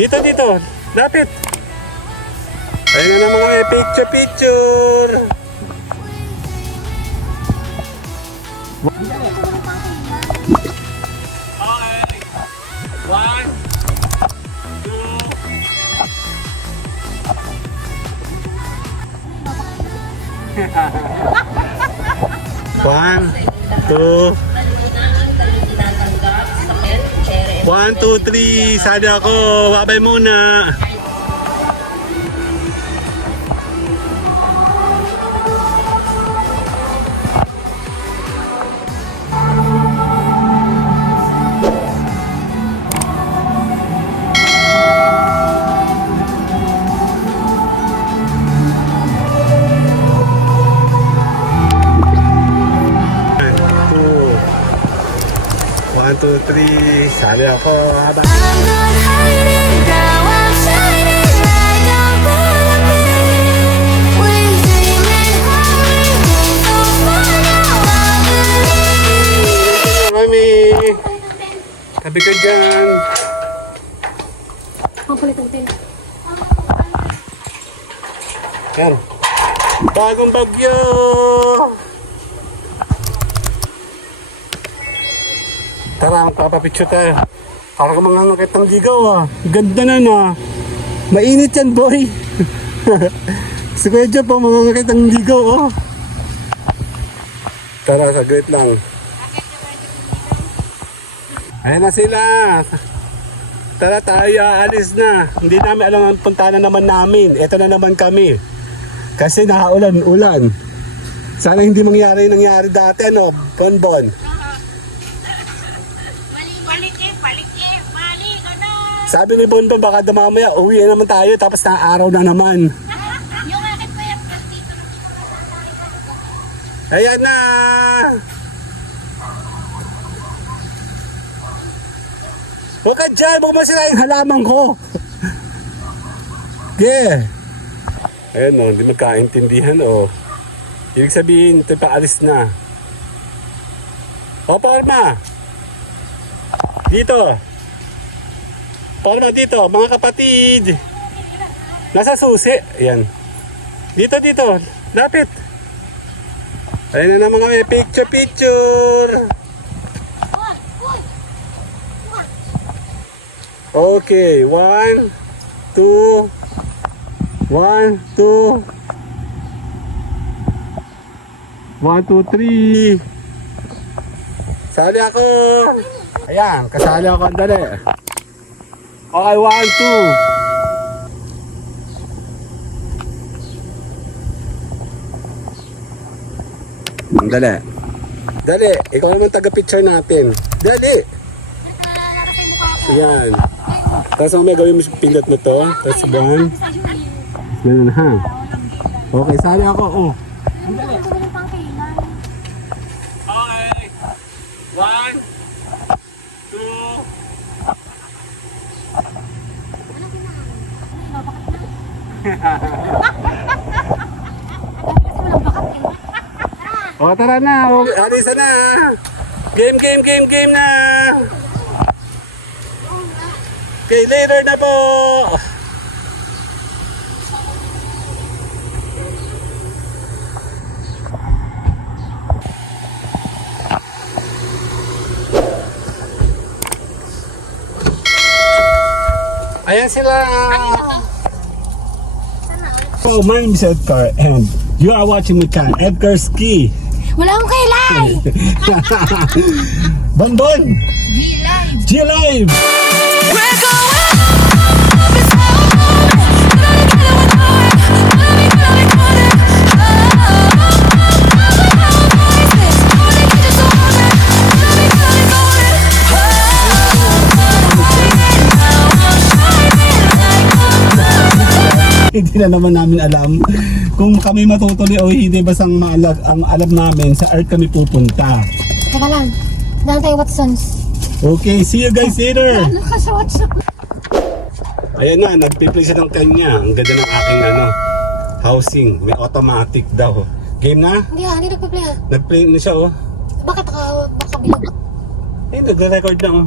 Dito, dito. Lapit. Ayun na mga picture. Okay. 1, 2. 1, 2, 3. Sali ako. Babay muna. One, two, three. Sali ako. Habang Mami, tabi ka dyan. Yan. Bagong bagyo. Tara, papapicture tayo. Para ka mga nakit ng ligaw ah. Ganda na. Mainit yan, boy. Si Kuya Jeff po, mga nakit ng ligaw oh. Tara, saglit lang. Ayan na sila. Tara tayo, aalis na. Hindi namin alam ang puntahan naman namin. Ito na naman kami. Kasi nakaulan-ulan. Sana hindi nangyari dati, ano, Bonbon. Sabi ni Bonbon, baka mamaya uwi naman tayo tapos na araw na naman. Yung akin pa yan, dito na. Ayan na! Huwag ka dyan! Huwag masira yung halaman ko! Yeah! Ayan o, hindi magkaintindihan o. Ibig sabihin, ito paalis na. O, Parma! Dito! Parma dito, mga kapatid! Nasa susi. Ayan. Dito, lapit. Ayan na mga picture. Okay, 1, 2. 1, 2. 1, 2, 3. Sali ako. Ayan, kasali ako. Andali. Okay, 1, 2. Dali, ikaw naman taga-picture natin. Dali. Ayan. Tapos mamaya gawin mo pindot mo to. Tapos 1. Ganun ha. Okay, sali ako. Oh. Okay. 1, 2. O, tara na. Alisa na. Game na. Okay, later na po. Ayan sila. So, my name is Edgar and you are watching me kan Edgar Ski. Wala akong kailan! Bonbon! G-Live! G-Live! We're going up, it's all Hindi na naman namin alam kung kami matutuloy o hindi, basta ang alam namin sa Earth kami pupunta. Teka lang, daan tayo Watsons. Okay, see you guys later! Ano ka sa Watsons? Ayan na, nag-play siya ng kanya. Ang ganda ng aking housing. May automatic daw. Game na? Hindi nagpa-play ah. Nag-play na siya oh. Bakit baka bilog? Eh, nagre-record lang oh.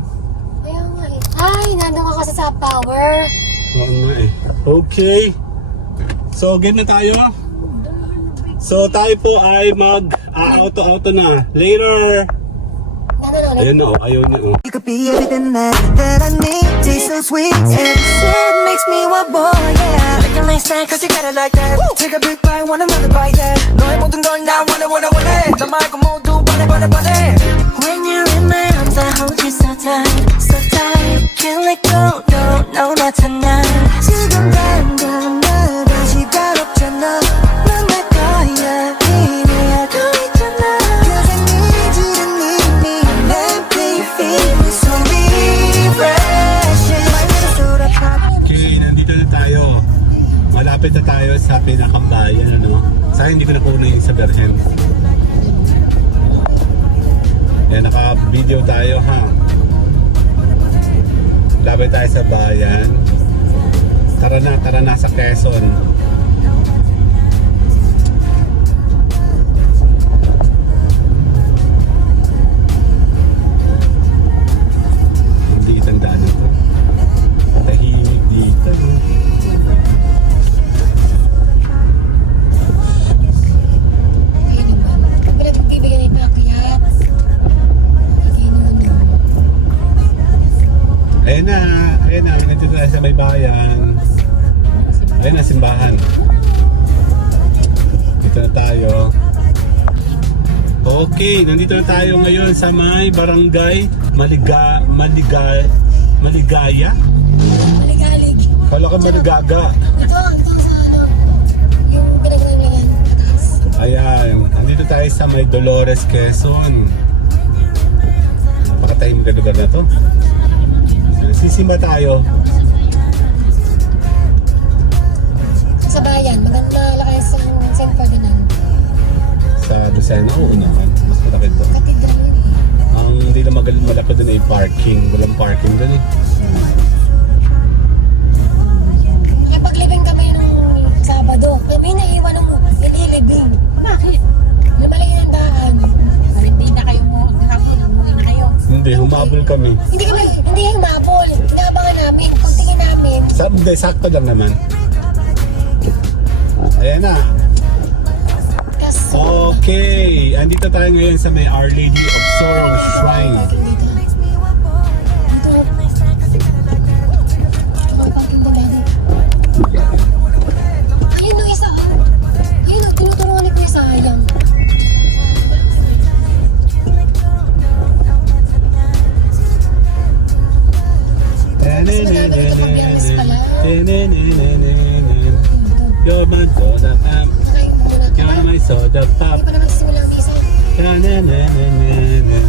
Ayaw nga eh. Ay, nandun ka kasi sa power. Oo nga eh. Okay. So, game na tayo. So, tayo po ay mag-auto-auto na. Later! Ayun na, ayun na. You could be everything that I need. Taste so sweet. Every sip makes me want more, yeah. Like a nice snack, cause you got it like that. Take a big bite, want another bite, yeah. 너의 모든 걸 나 원해. 너 말고 모두 원해. When you're in my arms, I hold you so tight, so tight. Can't let go, no, not tonight. 지금 당장 나 다시 바롭잖아. 넌 내 거야, 이미 알고 있잖아. Cause I need you to need me. Let me feel it so refreshing. My little soda pop. Okay, nandito na tayo. Malapit na tayo sa pinakabayan, ano? Sa akin, hindi ko nakuha yung sa Berhen. Yan, naka-video tayo, ha? Malapit tayo sa bayan. Tara na sa Quezon. Hindi itandaan ito. Tahimik dito. Ayun naman. Pinagbibigyan na yung pakyat. Ayun na, nandito tayo sa may bayan. Ayun na, simbahan. Dito na tayo. Okay, nandito na tayo ngayon sa may barangay Maligaya. Maligalig. Kala ko Maligaga. Ito sa ano, yung pinaglangangan pataas. Ayan, nandito tayo sa may Dolores, Quezon. Napakatahimik na lugar na to. Sisimba tayo. Sa bayan, maganda lakay sa San Ferdinand. Sa Lucena, oo naman. Mas malaki to. Katedral yun eh. Ang hindi na malaki doon ay parking. Walang parking doon eh. Kaya paglibing kami nung Sabado, kami naiwan ng nililibing. Bakit? Lumalaki ng daan. Hindi na kayo umuwi na kayo. Hindi, humabol kami. Hindi yung mapol. Inabangan namin. Pagtingin namin. Hindi, sakto lang naman. Ayan na. Kas, Okay, andito tayo ngayon sa may Our Lady of Sorrows Shrine. dito. Ayun o, isa. Ayun o, tinuturuan ni Kuya Sayang. You're my soda pop. Nakain mo muna. You're my soda pop. Hindi pa naman sisimula ang misa. Na-na-na-na-na-na.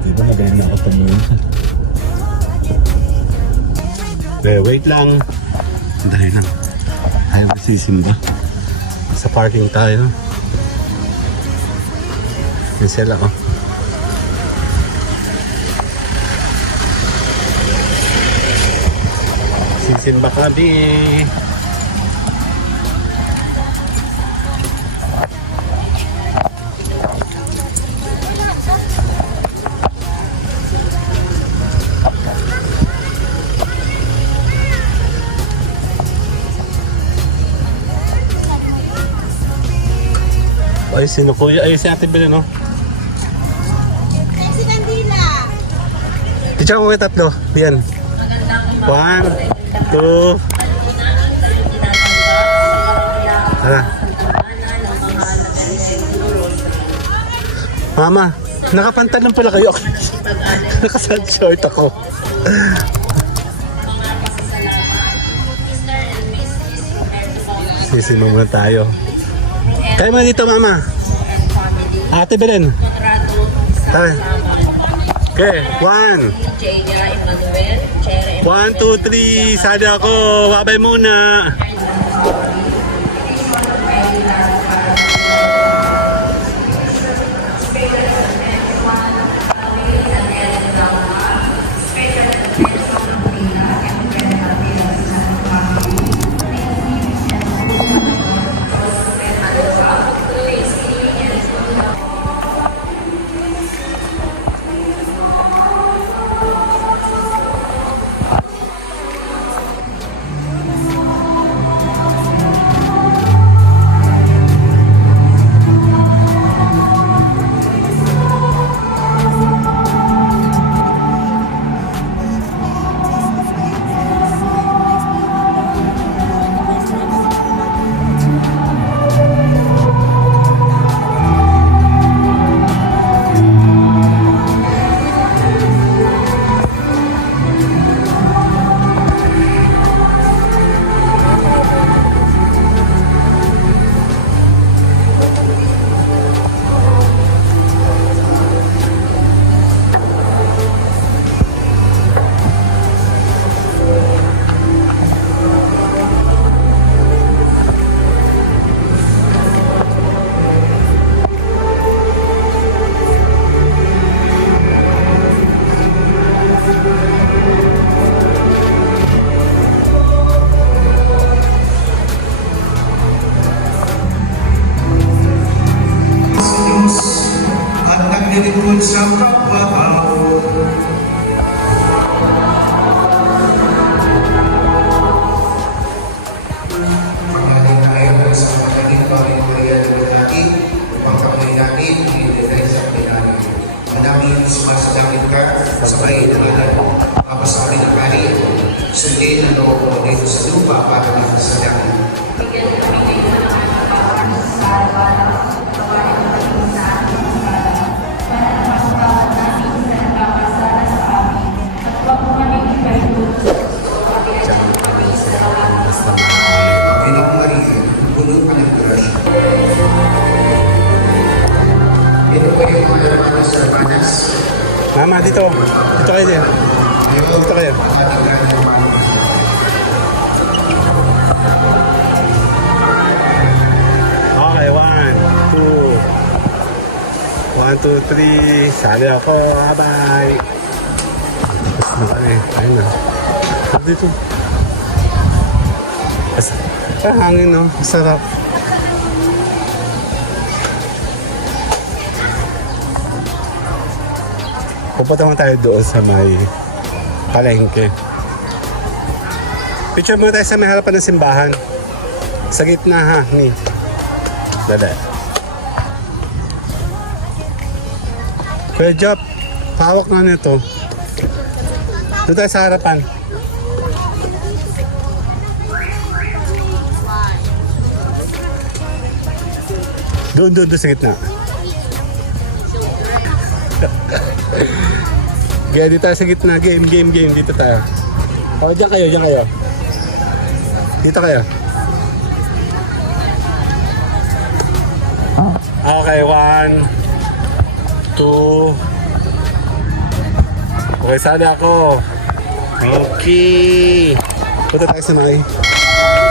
Di ba magaling na ako tumulong? Wait lang. Dali lang. Ayaw magsisimba. Sa parking tayo. Cancel ako. Sisimba kami. Ay, sino kuya? Ay, si Ate Belen, no? Si Candila. Picture ko kayo tatlo. Yan. 1, 2. Tara. Mama, nakapantalon pala kayo. Nakasad short ako. Sisino muna tayo. Kayo mo dito, Mama. Ate Belen. Tara. Okay, 1. 1, 2, 3. Sali ako. Babay muna. ginawang marito, puno pa ng kurasyon. Ito po yung mga hermanos sa hermanas. Mama, dito. Dito kayo din. Dito kayo. Ating grand hermano. Okay, 1, 2, 3. Sali ako. Bye-bye. Tapos na kami. Ayun na. Dito. Hangin, no? Sarap. Pupunta naman tayo doon sa may palengke. Picture muna tayo sa may harapan ng simbahan. Sa gitna ha, ni. Dada. Kuya Jop, pawak na nito. Doon tayo sa harapan. Doon sa gitna. Kaya dito tayo sa gitna. Game. Dito tayo. O, dyan kayo. Dito kayo. Okay, 1, 2. Okay, sana ako. Okay. Punta tayo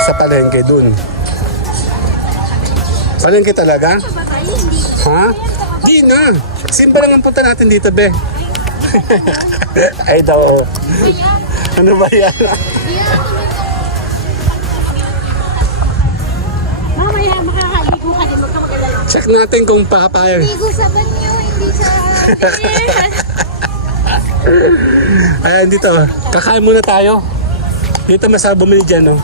sa palengke dun. Palengke talaga? Ha? Di na. Simba lang ang punta natin dito, be. Ay daw. Ano ba yan? Mamaya makakaligo ka din. Magkamagalaw. Check natin kung papayag. Ligo sa banyo, hindi sa... Ayan dito. Kakain muna tayo. Dito masarap bumili dyan, no?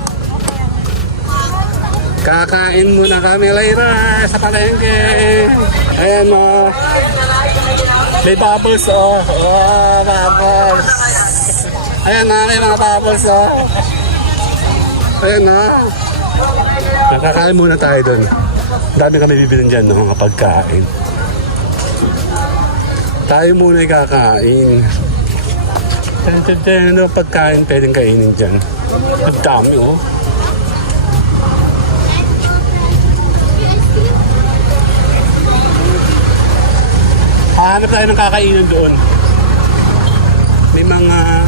Kakain muna kami later sa palengke. Ayan, no? May bubbles, oh. Oh, bubbles. Ayan na, may mga bubbles, oh. Ayan na. Nakakain muna tayo doon. Dami kami bibilin dyan, no? Mga pagkain. Tayo muna kakain. Ano pagkain pwedeng kainin dyan? Ang dami, oh. Hahanap tayo ng kakainin doon. May mga...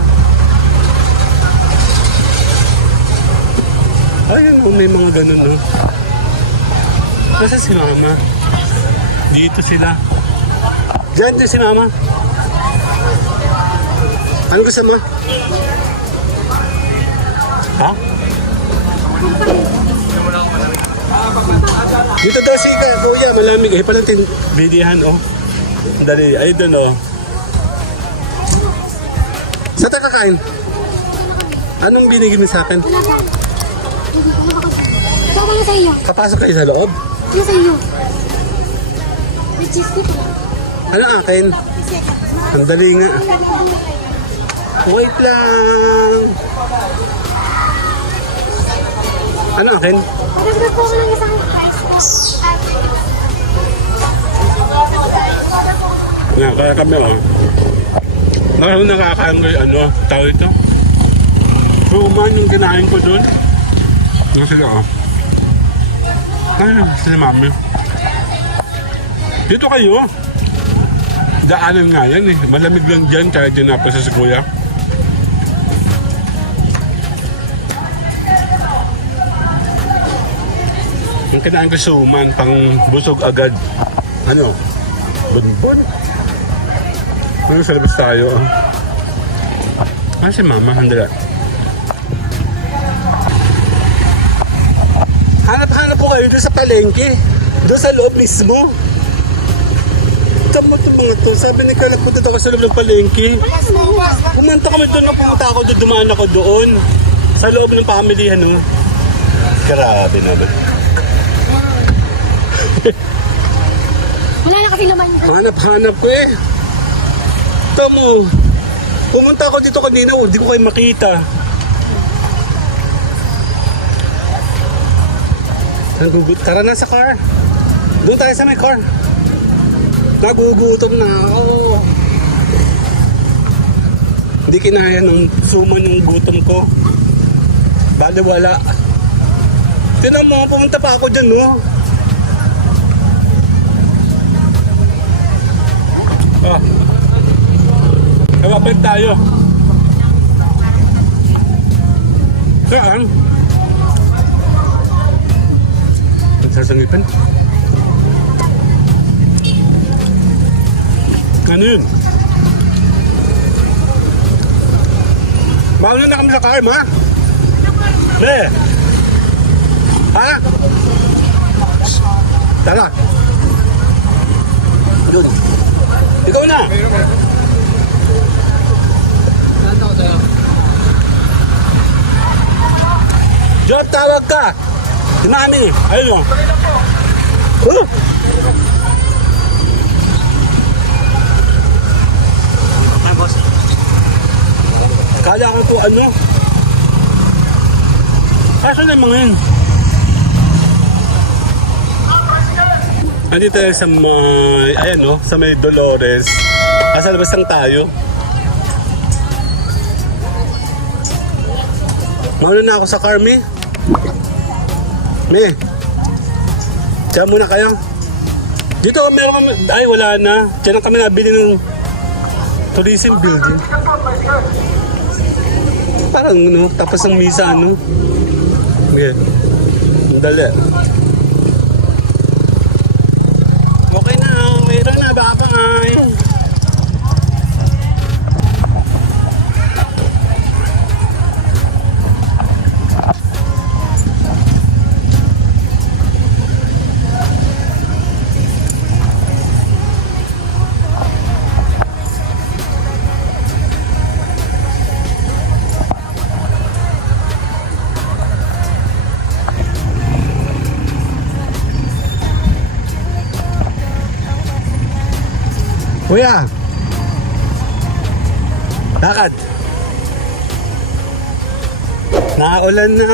Ayun, oh, may mga ganun, no? Nasa si Mama? Dito sila. Diyan din si Mama. Ano gusto mo? Ha? Dito daw si Kuya, malamig. Eh, palang bidihan, oh. Dali, ay doon, oh. Saan tayo kakain? Anong binigay mo sa akin? Ito ko sa iyo. Papasok kayo sa loob? Ito sa iyo. May cheese dito. Ano akin? Ang dali nga. Wait lang. Ano akin? Parang ko lang isang Nga, kaya kami, oh. Nakakain ko yung ano, tao ito. Suman yung kinain ko doon. Ano sila, oh. Ay, sila Mami. Dito kayo. Daanan nga yan, eh. Malamig lang dyan, kaya dyan napasa si Kuya. Yung kinain ko suman, pang busog agad. Ano? Bunbun? Ano sa labas tayo? Ah, si Mama, handala. Hanap-hanap po kayo doon sa palengke. Doon sa loob mismo. Tama ito mga to. Sabi ni Carla, punta ako sa loob ng palengke. Pumunta kami doon, pumunta ako doon, dumaan ako doon. Sa loob ng pamilihan, no? Grabe naman. wala na kasi naman. Hanap-hanap ko eh. Tamo. Pumunta ako dito kanina, hindi ko kayo makita. Tara na sa car. Doon tayo sa may car. Nagugutom na ako. Hindi kinaya ng suman yung gutom ko. Bale wala. Ito Tinan mo, pumunta pa ako dyan, no? Ah. Kapapit tayo. Saan? Nagsasangipan? Ano yun? Mauna na kami sa kaim, ha? Ne? Ha? Tara. Yun. Ikaw na. George, tawag ka. Si Mami. Ayun o. Ay, boss. Kala ko kung ano. Asan na mga yun? Andito tayo sa may, ayan no, sa may Dolores. Asa labas lang tayo. Mauna na ako sa car, Me. Me. Diyan muna kayo. Dito meron kami, ay wala na. Diyan kami nabili ng tourism building. Parang no, tapos ng misa no. Okay. Dali. Okay na, mayroon na, baka ay. Kuya! Lakad! Nakaulan na!